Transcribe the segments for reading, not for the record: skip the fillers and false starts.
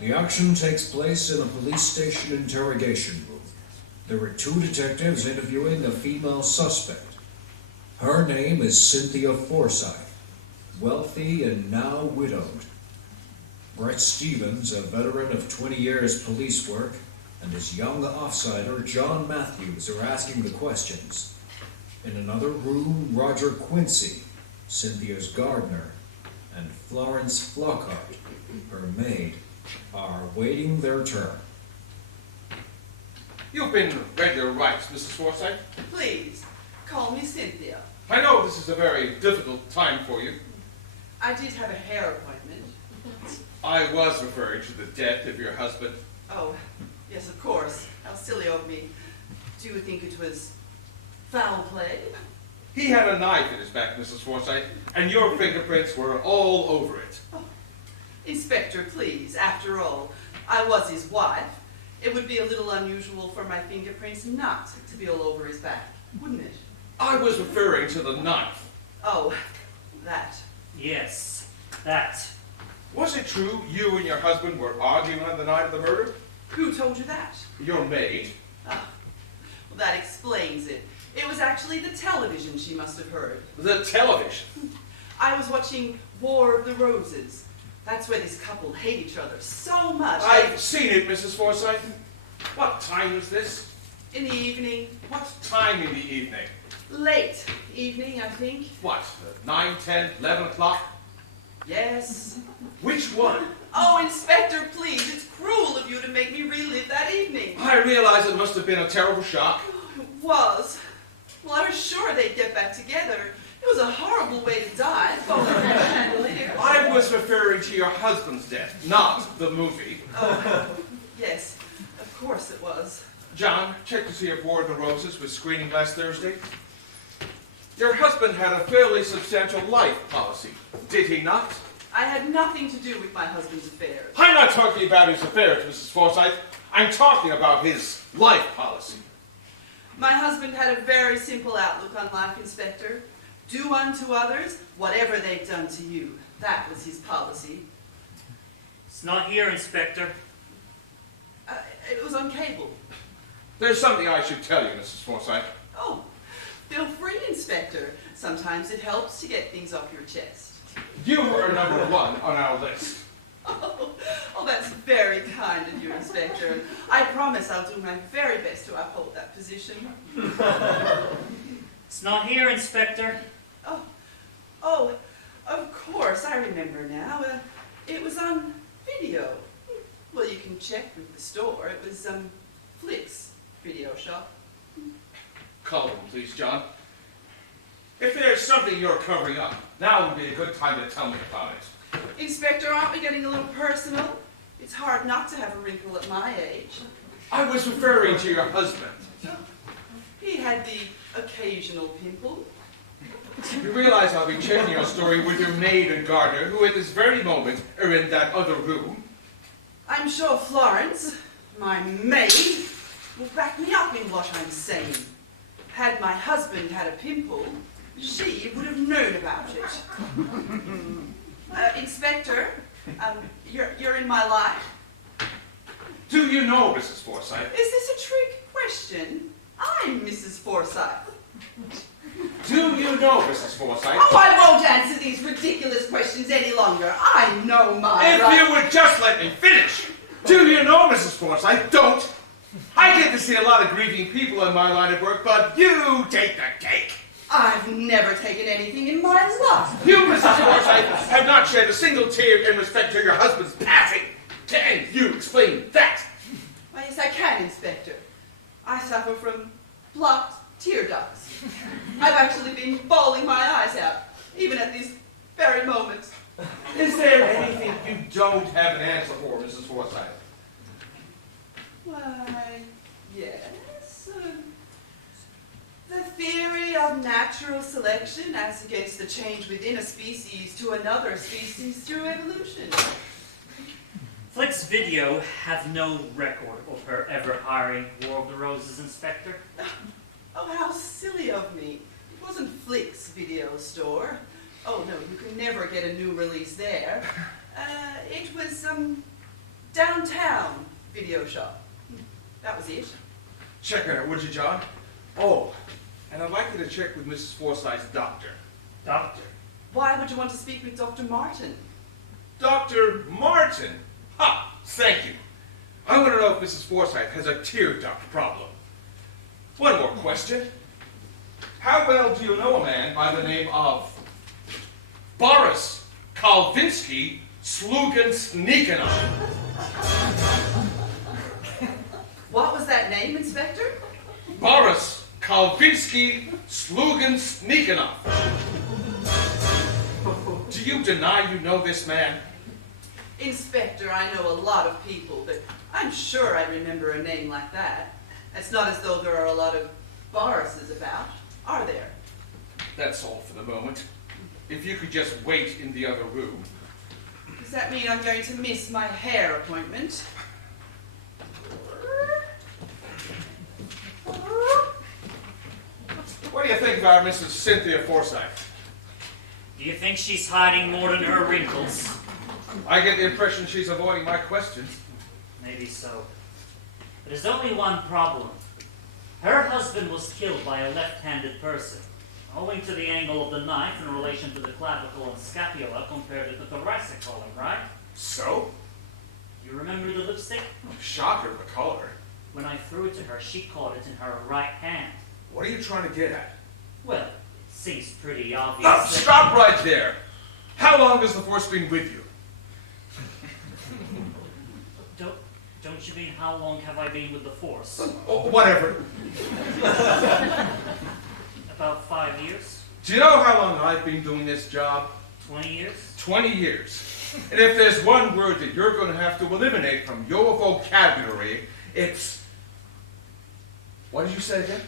The action takes place in a police station interrogation room. There are two detectives interviewing a female suspect. Her name is Cynthia Forsyth, wealthy and now widowed. Brett Stevens, a veteran of 20 years police work, and his young offsider, John Matthews, are asking the questions. In another room, Roger Quincy, Cynthia's gardener, and Florence Flockhart, her maid, are waiting their turn. You've been read your rights, Mrs. Forsyth. Please, call me Cynthia. I know this is a very difficult time for you. I did have a hair appointment. I was referring to the death of your husband. Oh, yes, of course. How silly of me. Do you think it was foul play? He had a knife in his back, Mrs. Forsyth, and your fingerprints were all over it. Oh, Inspector, please. After all, I was his wife. It would be a little unusual for my fingerprints not to be all over his back, wouldn't it? I was referring to the knife. Oh, that. Yes, that. Was it true you and your husband were arguing on the night of the murder? Who told you that? Your maid. Ah, well, that explains it. It was actually the television she must have heard. The television? I was watching War of the Roses. That's where this couple hate each other so much. I've seen it, Mrs. Forsyth. What time is this? In the evening. What time in the evening? Late evening, I think. What, 9, 10, 11 o'clock? Yes. Which one? Oh, Inspector, please. It's cruel of you to make me relive that evening. I realize it must have been a terrible shock. It was. Well, I was sure they'd get back together. It was a horrible way to die. I was referring to your husband's death, not the movie. Oh, yes. Of course it was. John, check to see if War of the Roses was screening last Thursday. Your husband had a fairly substantial life policy, did he not? I had nothing to do with my husband's affairs. I'm not talking about his affairs, Mrs. Forsyth. I'm talking about his life policy. My husband had a very simple outlook on life, Inspector. Do unto others whatever they've done to you. That was his policy. It's not here, Inspector. It was on cable. There's something I should tell you, Mrs. Forsyth. Oh, feel free, Inspector. Sometimes it helps to get things off your chest. You are number one on our list. Oh, that's very kind of you, Inspector. I promise I'll do my very best to uphold that position. It's not here, Inspector. Oh, of course, I remember now. It was on video. Well, you can check with the store. It was, Flick's video shop. Call him, please, John. If there's something you're covering up, now would be a good time to tell me about it. Inspector, aren't we getting a little personal? It's hard not to have a wrinkle at my age. I was referring to your husband. He had the occasional pimple. You realize I'll be checking your story with your maid and gardener, who at this very moment are in that other room. I'm sure Florence, my maid, will back me up in what I'm saying. Had my husband had a pimple, she would have known about it. Inspector, you're in my life. Do you know, Mrs. Forsyth? Is this a trick question? I'm Mrs. Forsyth. Do you know, Mrs. Forsyth? Oh, I won't answer these ridiculous questions any longer. I know my If rights. you would just let me finish. Do you know, Mrs. Forsyth? Don't. I get to see a lot of grieving people in my line of work, but you take the cake. I've never taken anything in my life. You, Mrs. Forsyth, have not shed a single tear in respect to your husband's passing. Can you explain that? Why, yes, I can, Inspector. I suffer from blocked tear ducts. I've actually been bawling my eyes out, even at this very moment. Is there anything you don't have an answer for, Mrs. Forsyth? Why, yes. The theory of natural selection as against the change within a species to another species through evolution. Flick's video have no record of her ever hiring War of the Roses, Inspector. Oh, how silly of me. It wasn't Flick's video store. Oh, no, you can never get a new release there. It was, downtown video shop. That was it. Check on her, would you, John? Oh, and I'd like you to check with Mrs. Forsyth's doctor. Doctor? Why would you want to speak with Dr. Martin? Dr. Martin? Ha! Thank you. I want to know if Mrs. Forsyth has a tear duct problem. One more question. How well do you know a man by the name of Boris Kalvinsky Slugan-Sneakinov? What was that name, Inspector? Boris Kalvinsky Slugan-Sneakinov. Do you deny you know this man? Inspector, I know a lot of people, but I'm sure I remember a name like that. It's not as though there are a lot of Borises about, are there? That's all for the moment. If you could just wait in the other room. Does that mean I'm going to miss my hair appointment? What do you think about Mrs. Cynthia Forsyth? Do you think she's hiding more than her wrinkles? I get the impression she's avoiding my questions. Maybe so. But there's only one problem. Her husband was killed by a left-handed person, owing to the angle of the knife in relation to the clavicle and scapula compared to the thoracic column, right? So? You remember the lipstick? Shocker, the color. When I threw it to her, she caught it in her right hand. What are you trying to get at? Well, it seems pretty obvious. Now, that- stop right there. How long has the force been with you? Don't you mean how long have I been with the force? Oh, whatever. About 5 years? Do you know how long I've been doing this job? 20 years? 20 years. And if there's one word that you're going to have to eliminate from your vocabulary, it's... What did you say again?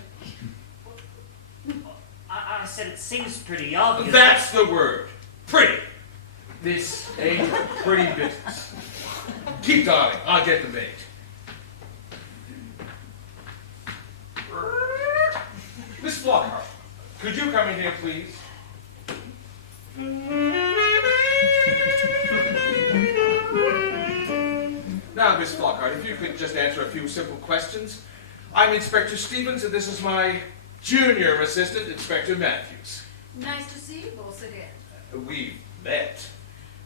I said it seems pretty obvious. That's the word. Pretty. This ain't a pretty business. Keep dialing. I'll get the bait. Miss Flockhart, could you come in here, please? Now, Miss Flockhart, if you could just answer a few simple questions. I'm Inspector Stevens, and this is my junior assistant, Inspector Matthews. Nice to see you both again. We've met.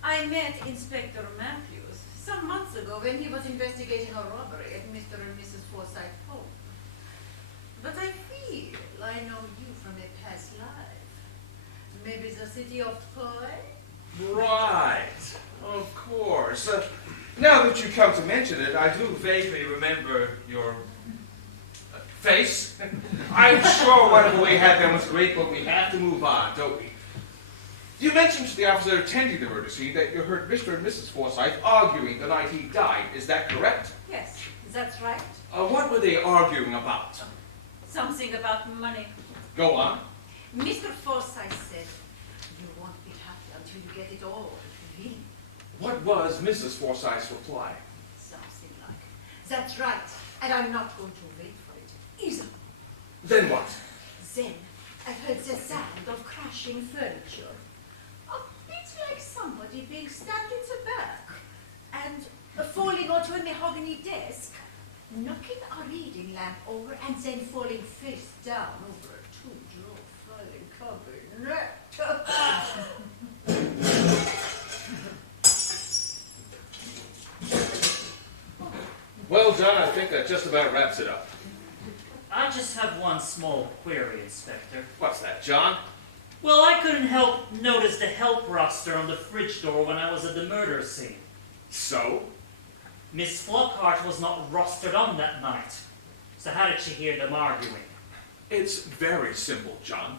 I met Inspector Matthews some months ago when he was investigating a robbery at Mr. and Mrs. Forsyth's home. But I feel I know you from a past life. Maybe the city of Toy? Right. Of course. Now that you come to mention it, I do vaguely remember your face. I'm sure whatever we had then was great, but we have to move on, don't we? You mentioned to the officer attending the murder scene that you heard Mr. and Mrs. Forsyth arguing the night he died. Is that correct? Yes, that's right. What were they arguing about? Something about money. Go on. Mr. Forsyth said, you won't be happy until you get it all. Really? What was Mrs. Forsyth's reply? Something like, that's right, and I'm not going to wait for it either. Then what? Then I heard the sound of crashing furniture. A bit like somebody being stabbed in the back. And falling onto a mahogany desk, knocking a reading lamp over, and then falling face down over a two-drawer filing cabinet. Well done. I think that just about wraps it up. I just have one small query, Inspector. What's that, John? Well, I couldn't help notice the help roster on the fridge door when I was at the murder scene. So? Miss Flockhart was not rostered on that night. So how did she hear them arguing? It's very simple, John.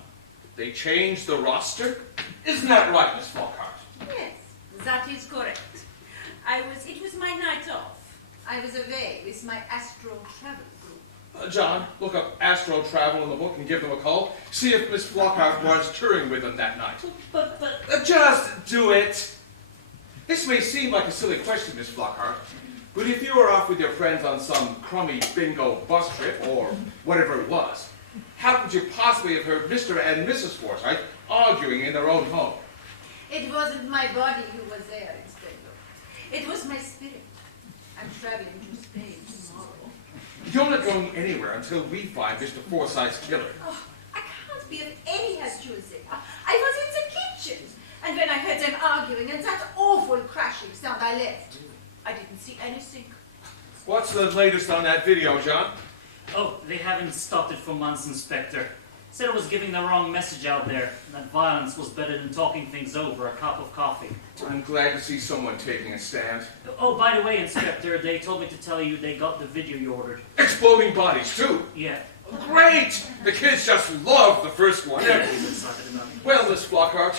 They changed the roster. Isn't that right, Miss Flockhart? Yes, that is correct. It was my night off. I was away with my astral travel group. John, look up Astro Travel in the book and give them a call. See if Miss Flockhart was touring with them that night. But... Just do it. This may seem like a silly question, Miss Flockhart, but if you were off with your friends on some crummy bingo bus trip, or whatever it was, how could you possibly have heard Mr. and Mrs. Forsyth arguing in their own home? It wasn't my body who was there, Inspector. It was my spirit. I'm traveling to Spain tomorrow. You're not going anywhere until we find Mr. Forsyth's killer. Oh, I can't be of any help, Jezard. I was in the kitchen, and when I heard them arguing and that awful crashing sound, I left. I didn't see anything. What's the latest on that video, John? Oh, they haven't stopped it for months, Inspector. Said it was giving the wrong message out there, that violence was better than talking things over a cup of coffee. I'm glad to see someone taking a stand. Oh, by the way, Inspector, they told me to tell you they got the video you ordered. Exploding bodies, too. Yeah. Great! The kids just love the first one. Everybody's excited about it. Well, Miss Flockhart,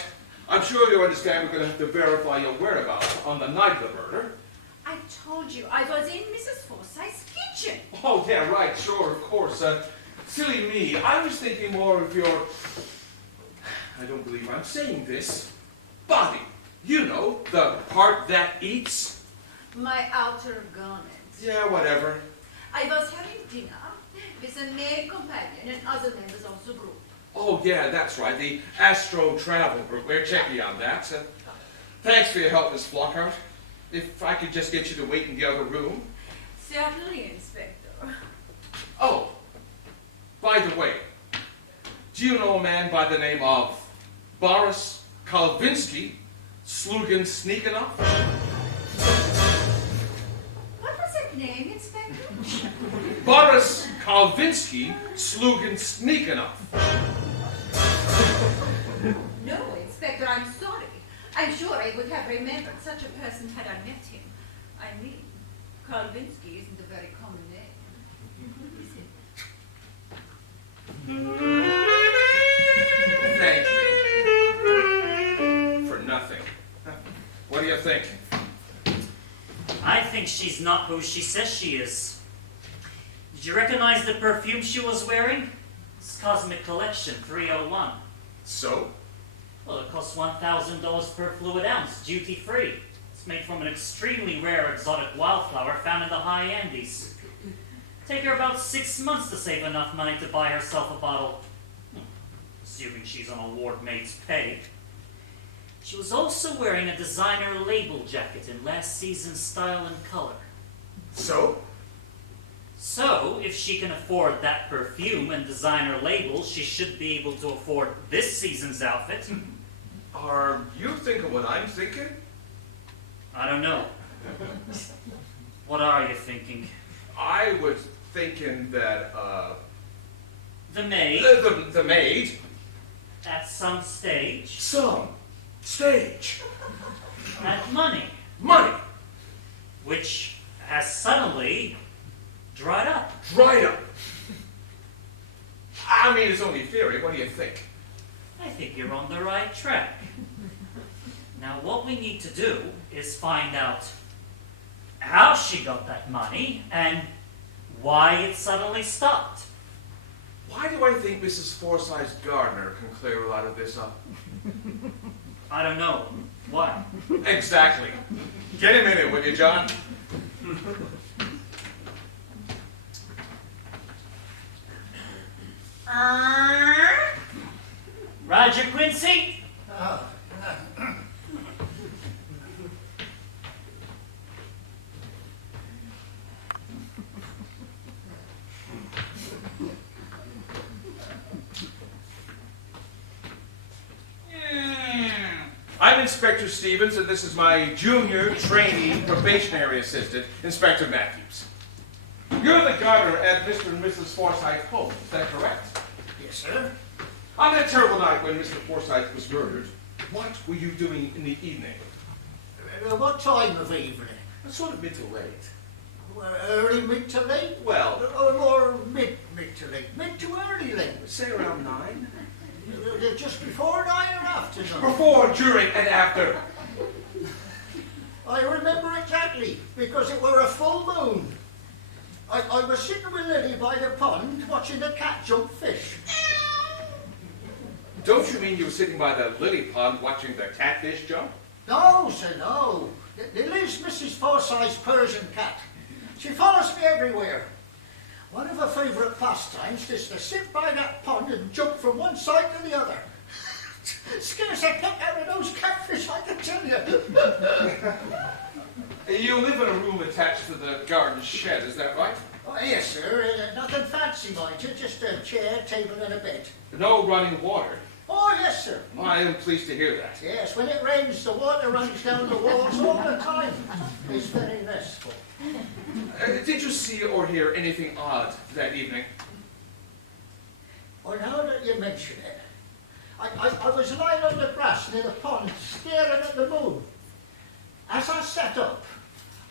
I'm sure you understand we're going to have to verify your whereabouts on the night of the murder. I told you I was in Mrs. Forsyth's kitchen. Oh, yeah, right, sure, of course. Silly me, I was thinking more of your... I don't believe I'm saying this. Body. You know, the part that eats. My outer garment. Yeah, whatever. I was having dinner with a male companion and other members of the group. Oh, yeah, that's right, the Astro Travel Group. We're checking on that. Thanks for your help, Miss Flockhart. If I could just get you to wait in the other room. Certainly, Inspector. Oh, by the way, do you know a man by the name of Boris Kalvinsky, Slugan Sneakinov? What was that name, Inspector? Boris Kalvinsky, Slugan Sneakinov. No, Inspector, I'm sorry. I'm sure I would have remembered such a person had I met him. I mean, Kalvinsky isn't a very common name, is it? Thank you. For nothing. What do you think? I think she's not who she says she is. Did you recognize the perfume she was wearing? It's Cosmic Collection 301. So? Well, it costs $1,000 per fluid ounce, duty-free. It's made from an extremely rare exotic wildflower found in the high Andes. Take her about 6 months to save enough money to buy herself a bottle. Assuming she's on a ward mate's pay. She was also wearing a designer label jacket in last season's style and color. So? So, if she can afford that perfume and designer labels, she should be able to afford this season's outfit. Are you thinking what I'm thinking? I don't know. What are you thinking? I was thinking that, The maid, the maid. at some stage, Some stage. had money, Money. which has suddenly dried up. Dried up. I mean, it's only theory. What do you think? I think you're on the right track. Now, what we need to do is find out how she got that money and why it suddenly stopped. Why do I think Mrs. Forsyth's gardener can clear a lot of this up? I don't know. Why? Exactly. Get him in it, will you, John? Roger Quincy? I'm Inspector Stevens, and this is my junior trainee probationary assistant, Inspector Matthews. You're the gardener at Mr. and Mrs. Forsyth's home, is that correct? Yes, sir. On that terrible night when Mr. Forsyth was murdered, what were you doing in the evening? What time of evening? Sort of mid to late. Early, mid to late? Well, Or mid to late? Mid to early late? say around 9. Just before 9 or after 9? Before, during, and after. I remember exactly, because it were a full moon. I was sitting with Lily by the pond watching the cat jump fish. Don't you mean you were sitting by the lily pond watching the catfish jump? No, sir, no. Lily's Mrs. Forsyth's Persian cat. She follows me everywhere. One of her favourite pastimes is to sit by that pond and jump from one side to the other. Scarce I picked out of those catfish, I can tell you. You live in a room at attached to the garden shed, is that right? Oh, yes, sir. Nothing fancy, mind you. Just a chair, table, and a bed. No running water. Oh, yes, sir. I am pleased to hear that. Yes, when it rains, the water runs down the walls all the time. It's very restful. Did you see or hear anything odd that evening? Oh, now that you mention it, I was lying on the grass near the pond, staring at the moon. As I sat up,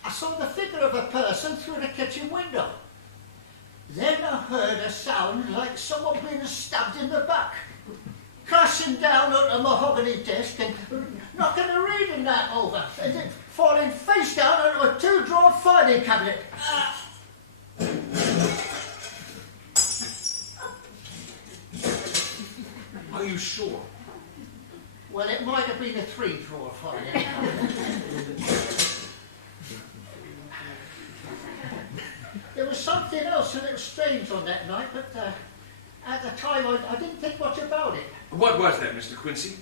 I saw the figure of a person through the kitchen window. Then I heard a sound like someone being stabbed in the back, crashing down on a mahogany desk and knocking a reading lamp over, and then falling face down onto a two-drawer filing cabinet. Are you sure? Well, it might have been a three-drawer filing cabinet. There was something else a little strange on that night, but at the time I didn't think much about it. What was that, Mr. Quincy?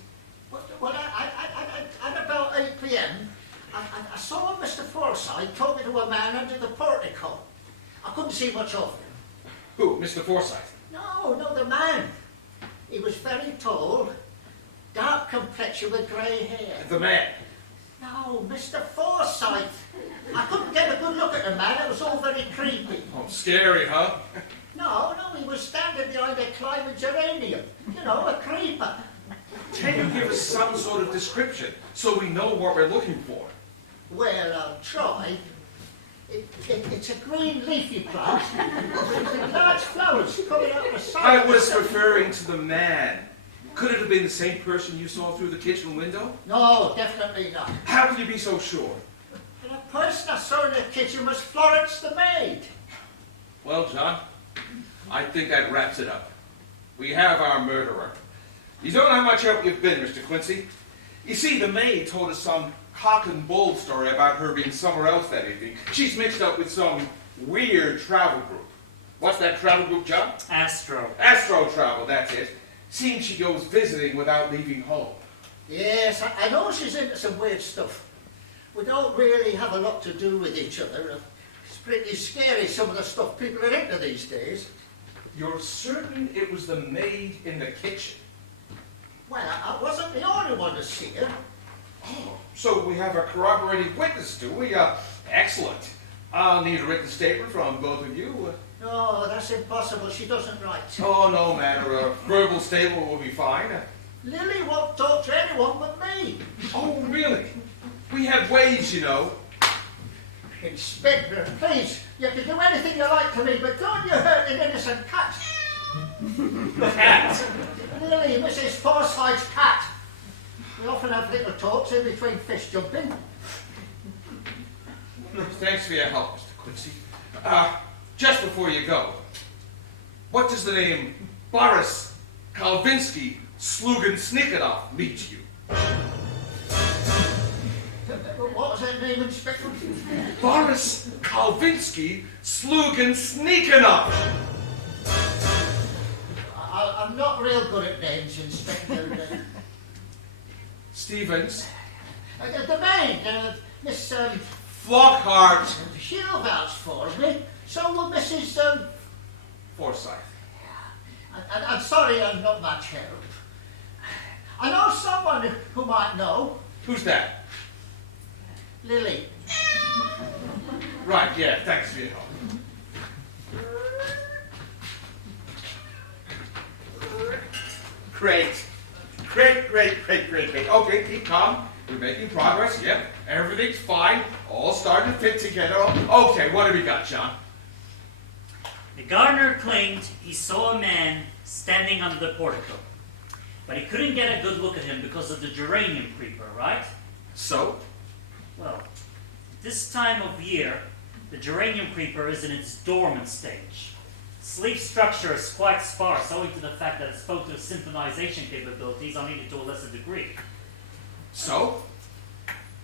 Well, at about 8 p.m., I saw Mr. Forsyth talking to a man under the portico. I couldn't see much of him. Who, Mr. Forsyth? No, the man. He was very tall, dark complexion with grey hair. The man. No, Mr. Forsyth. I couldn't get a good look at the man. It was all very creepy. Oh, scary, huh? No, he was standing behind a climbing geranium. You know, a creeper. Can you give us some sort of description so we know what we're looking for? Well, I'll try. It's a green leafy plant with large flowers coming out the side. I was referring to the man. Could it have been the same person you saw through the kitchen window? No, definitely not. How can you be so sure? The person I saw in the kitchen was Florence the maid. Well, John, I think that wraps it up. We have our murderer. You don't know how much help you've been, Mr. Quincy. You see, the maid told us some cock and bull story about her being somewhere else that evening. She's mixed up with some weird travel group. What's that travel group, John? Astro. Astro Travel, that's it. Seems she goes visiting without leaving home. Yes, I know she's into some weird stuff. We don't really have a lot to do with each other. It's pretty scary, some of the stuff people are into these days. You're certain it was the maid in the kitchen? Well, I wasn't the only one to see her. Oh, so we have a corroborating witness, do we? Excellent. I'll need a written statement from both of you. No, that's impossible. She doesn't write. Oh, no matter. A verbal statement will be fine. Lily won't talk to anyone but me. Oh, really? We have ways, you know. Inspector, please, you can do anything you like to me, but don't you hurt an innocent cat. Cat? Lily, Mrs. Forsyth's cat. We often have little talks in between fish jumping. Thanks for your help, Mr. Quincy. Just before you go, what does the name Boris Kalvinsky Slugan Snikanov mean to you? What was her name, Inspector? Boris Kalvinsky Slugan Snikanov! I'm not real good at names, Inspector. Stevens? The maid, Miss, Flockhart! she'll vouch for me. So will Mrs. Forsyth. I'm sorry I'm not much help. I know someone who might know. Who's that? Lily. Right, yeah, thanks for your help. Great. Great. Okay, keep calm. We're making progress. Yep, everything's fine. All starting to fit together. Okay, what have we got, John? The gardener claimed he saw a man standing under the portico, but he couldn't get a good look at him because of the geranium creeper, right? So? Well, this time of year, the geranium creeper is in its dormant stage. Its leaf structure is quite sparse, owing to the fact that its photosynthesization capabilities are needed to a lesser degree. So?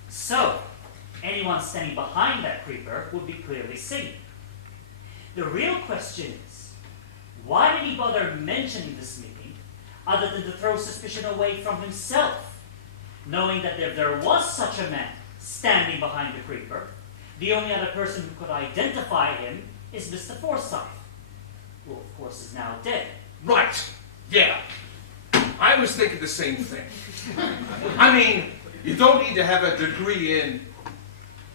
So, anyone standing behind that creeper would be clearly seen. The real question is, why did he bother mentioning this meeting other than to throw suspicion away from himself, knowing that if there was such a man standing behind the creeper, The only other person who could identify him is Mr. Forsyth, who of course is now dead. Right. Yeah. I was thinking the same thing. I mean, you don't need to have a degree in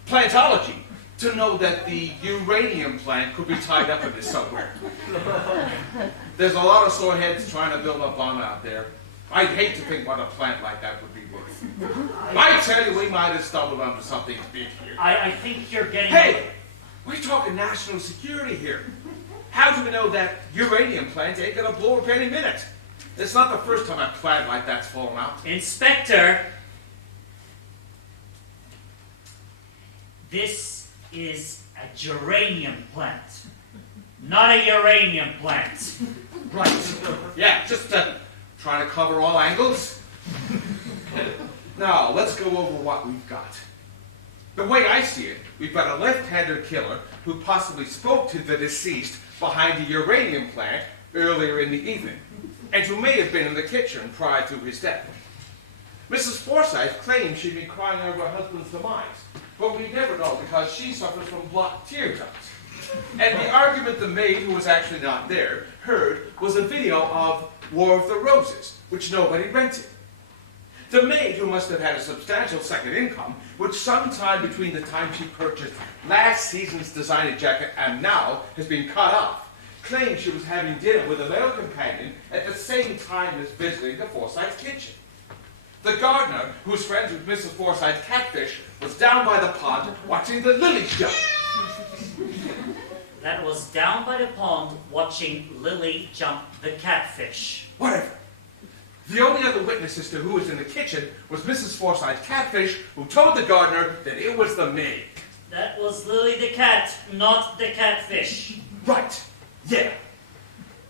plantology to know that the uranium plant could be tied up in this somewhere. There's a lot of sore heads trying to build a bomb out there. I'd hate to think what a plant like that would be worth. I tell you, we might have stumbled onto something big here. I think you're getting... Hey! We're talking national security here. How do we know that uranium plant ain't gonna blow up any minute? It's not the first time a plant like that's fallen out. Inspector! This is a geranium plant, not a uranium plant. Right. Yeah, just trying to cover all angles. Now, let's go over what we've got. The way I see it, we've got a left-hander killer who possibly spoke to the deceased behind the uranium plant earlier in the evening, and who may have been in the kitchen prior to his death. Mrs. Forsyth claims she'd been crying over her husband's demise, but we never know because she suffers from blocked tear ducts. And the argument the maid, who was actually not there, heard was a video of War of the Roses, which nobody rented. The maid, who must have had a substantial second income, which sometime between the time she purchased last season's designer jacket and now has been cut off, claimed she was having dinner with a male companion at the same time as visiting the Forsyth kitchen. The gardener, who's friends with Mrs. Forsyth's Catfish, was down by the pond watching the lilies jump. That was down by the pond watching Lily jump the catfish. Whatever. The only other witness as to who was in the kitchen was Mrs. Forsyth's Catfish, who told the gardener that it was the maid. That was Lily the cat, not the catfish. Right. Yeah.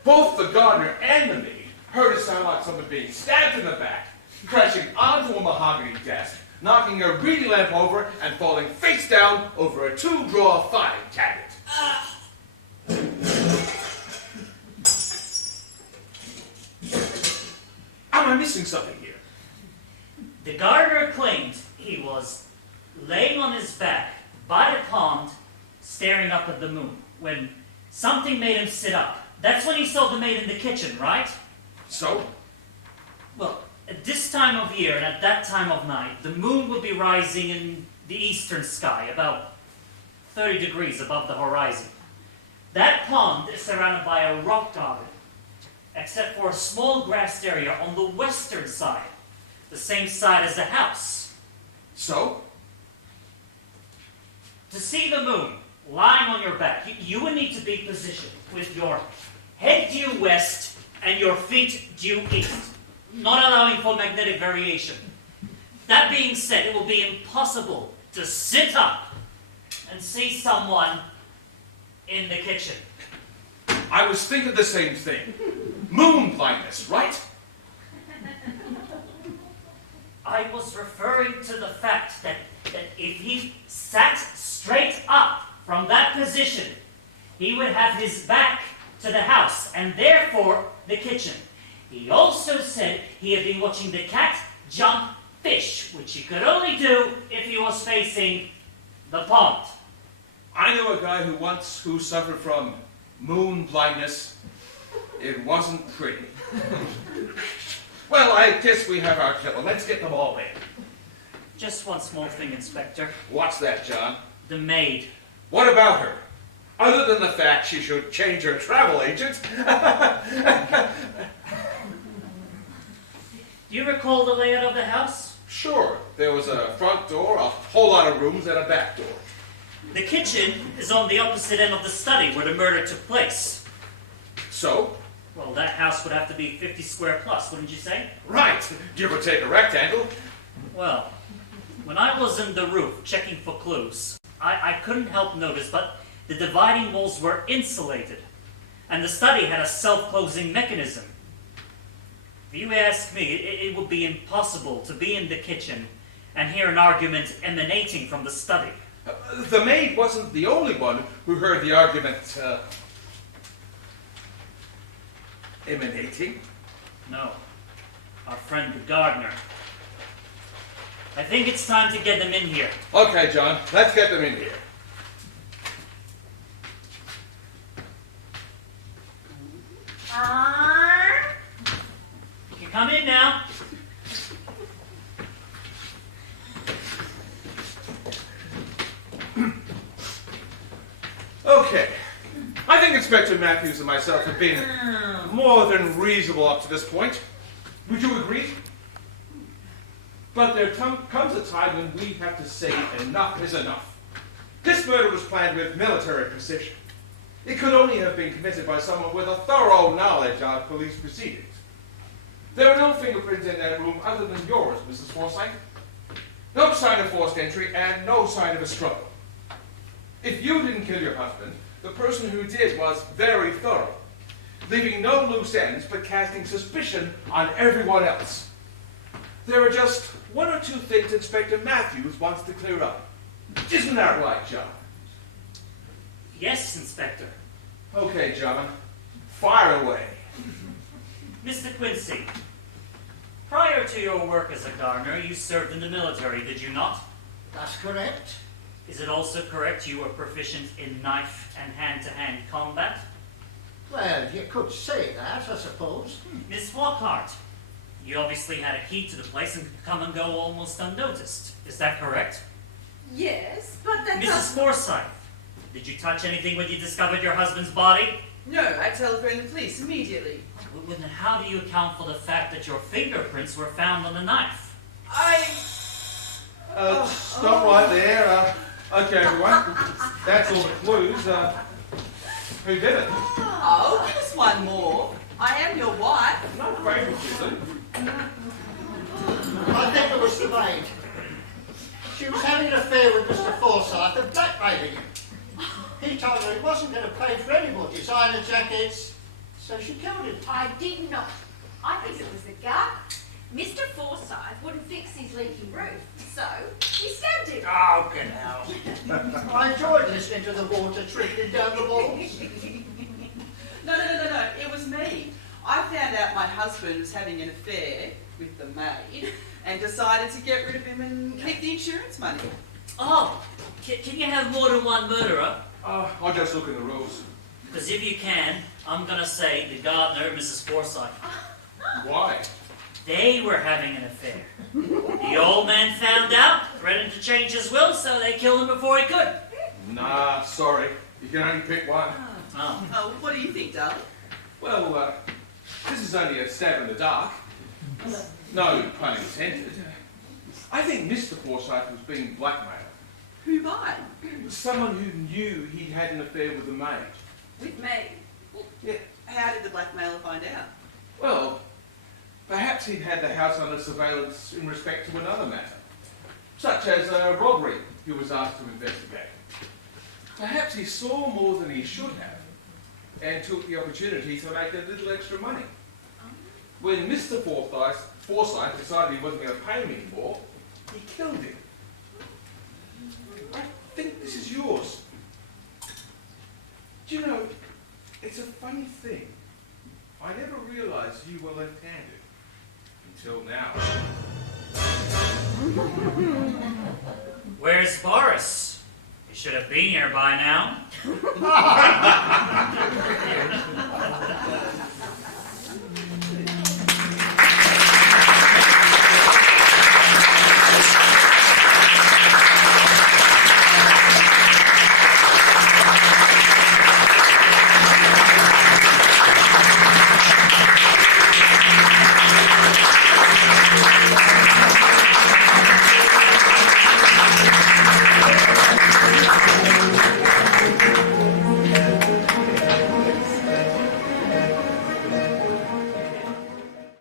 Both the gardener and the maid heard a sound like someone being stabbed in the back, crashing onto a mahogany desk, knocking a reading lamp over, and falling face down over a 2-drawer filing cabinet. Am I missing something here? The gardener claimed he was laying on his back by the pond, staring up at the moon, when something made him sit up. That's when he saw the maid in the kitchen, right? So? Well, at this time of year and at that time of night, the moon will be rising in the eastern sky, about 30 degrees above the horizon. That pond is surrounded by a rock garden, except for a small grassed area on the western side, the same side as the house. So? To see the moon lying on your back, you would need to be positioned with your head due west and your feet due east, not allowing for magnetic variation. That being said, it will be impossible to sit up and see someone in the kitchen. I was thinking the same thing. Moon blindness, right? I was referring to the fact that if he sat straight up from that position, he would have his back to the house and therefore the kitchen. He also said he had been watching the cat jump fish, which he could only do if he was facing the pond. I knew a guy who suffered from moon blindness. It wasn't pretty. Well, I guess we have our killer. Let's get them all in. Just one small thing, Inspector. What's that, John? The maid. What about her? Other than the fact she should change her travel agent. Do you recall the layout of the house? Sure, there was a front door, a whole lot of rooms, and a back door. The kitchen is on the opposite end of the study where the murder took place. So? Well, that house would have to be 50 square plus, wouldn't you say? Right. Give or take a rectangle. Well, when I was in the roof checking for clues, I couldn't help notice, but the dividing walls were insulated, and the study had a self-closing mechanism. If you ask me, it would be impossible to be in the kitchen and hear an argument emanating from the study. The maid wasn't the only one who heard the argument, emanating. No. Our friend the gardener. I think it's time to get them in here. Okay, John, let's get them in here. You can come in now. Okay. I think Inspector Matthews and myself have been more than reasonable up to this point. Would you agree? But there comes a time when we have to say enough is enough. This murder was planned with military precision. It could only have been committed by someone with a thorough knowledge of police proceedings. There were no fingerprints in that room other than yours, Mrs. Forsyth. No sign of forced entry and no sign of a struggle. If you didn't kill your husband, the person who did was very thorough, leaving no loose ends but casting suspicion on everyone else. There are just one or two things Inspector Matthews wants to clear up. Isn't that right, John? Yes, Inspector. Okay, John. Fire away. Mr. Quincy, prior to your work as a gardener, you served in the military, did you not? That's correct. Is it also correct you were proficient in knife and hand-to-hand combat? Well, you could say that, I suppose. Miss Flockhart, you obviously had a key to the place and could come and go almost unnoticed. Is that correct? Yes, but that Mrs. Forsyth, did you touch anything when you discovered your husband's body? No, I telephoned the police immediately. Well, then how do you account for the fact that your fingerprints were found on the knife? Stop right there. Okay, everyone. That's all the clues. Who did it? Oh, give us one more. I am your wife. Not favoritism. I think it was the maid. She was having an affair with Mr. Forsyth and blackmailing him. He told her he wasn't going to pay for any more designer jackets, so she killed him. I did not. I think it was the gardener. Mr. Forsyth wouldn't fix his leaky roof, so he stabbed him. Oh, get out. I enjoyed listening to the water trickling down the walls. No. It was me. I found out my husband was having an affair with the maid and decided to get rid of him and keep the insurance money. Oh, can you have more than one murderer? I'll just look in the rules. Because if you can, I'm going to say the gardener, Mrs. Forsyth. Why? They were having an affair. The old man found out, threatened to change his will, so they killed him before he could. Nah, sorry. You can only pick one. Oh. Oh, what do you think, darling? Well, this is only a stab in the dark. No pun intended. I think Mr. Forsyth was being blackmailed. Who by? Someone who knew he'd had an affair with the maid. With me. Yeah. How did the blackmailer find out? Well, perhaps he'd had the house under surveillance in respect to another matter, such as a robbery he was asked to investigate. Perhaps he saw more than he should have and took the opportunity to make a little extra money. When Mr. Forsyth decided he wasn't going to pay him anymore, he killed him. I think this is yours. Do you know, it's a funny thing. I never realized you were left-handed. Until now. Where's Boris? He should have been here by now.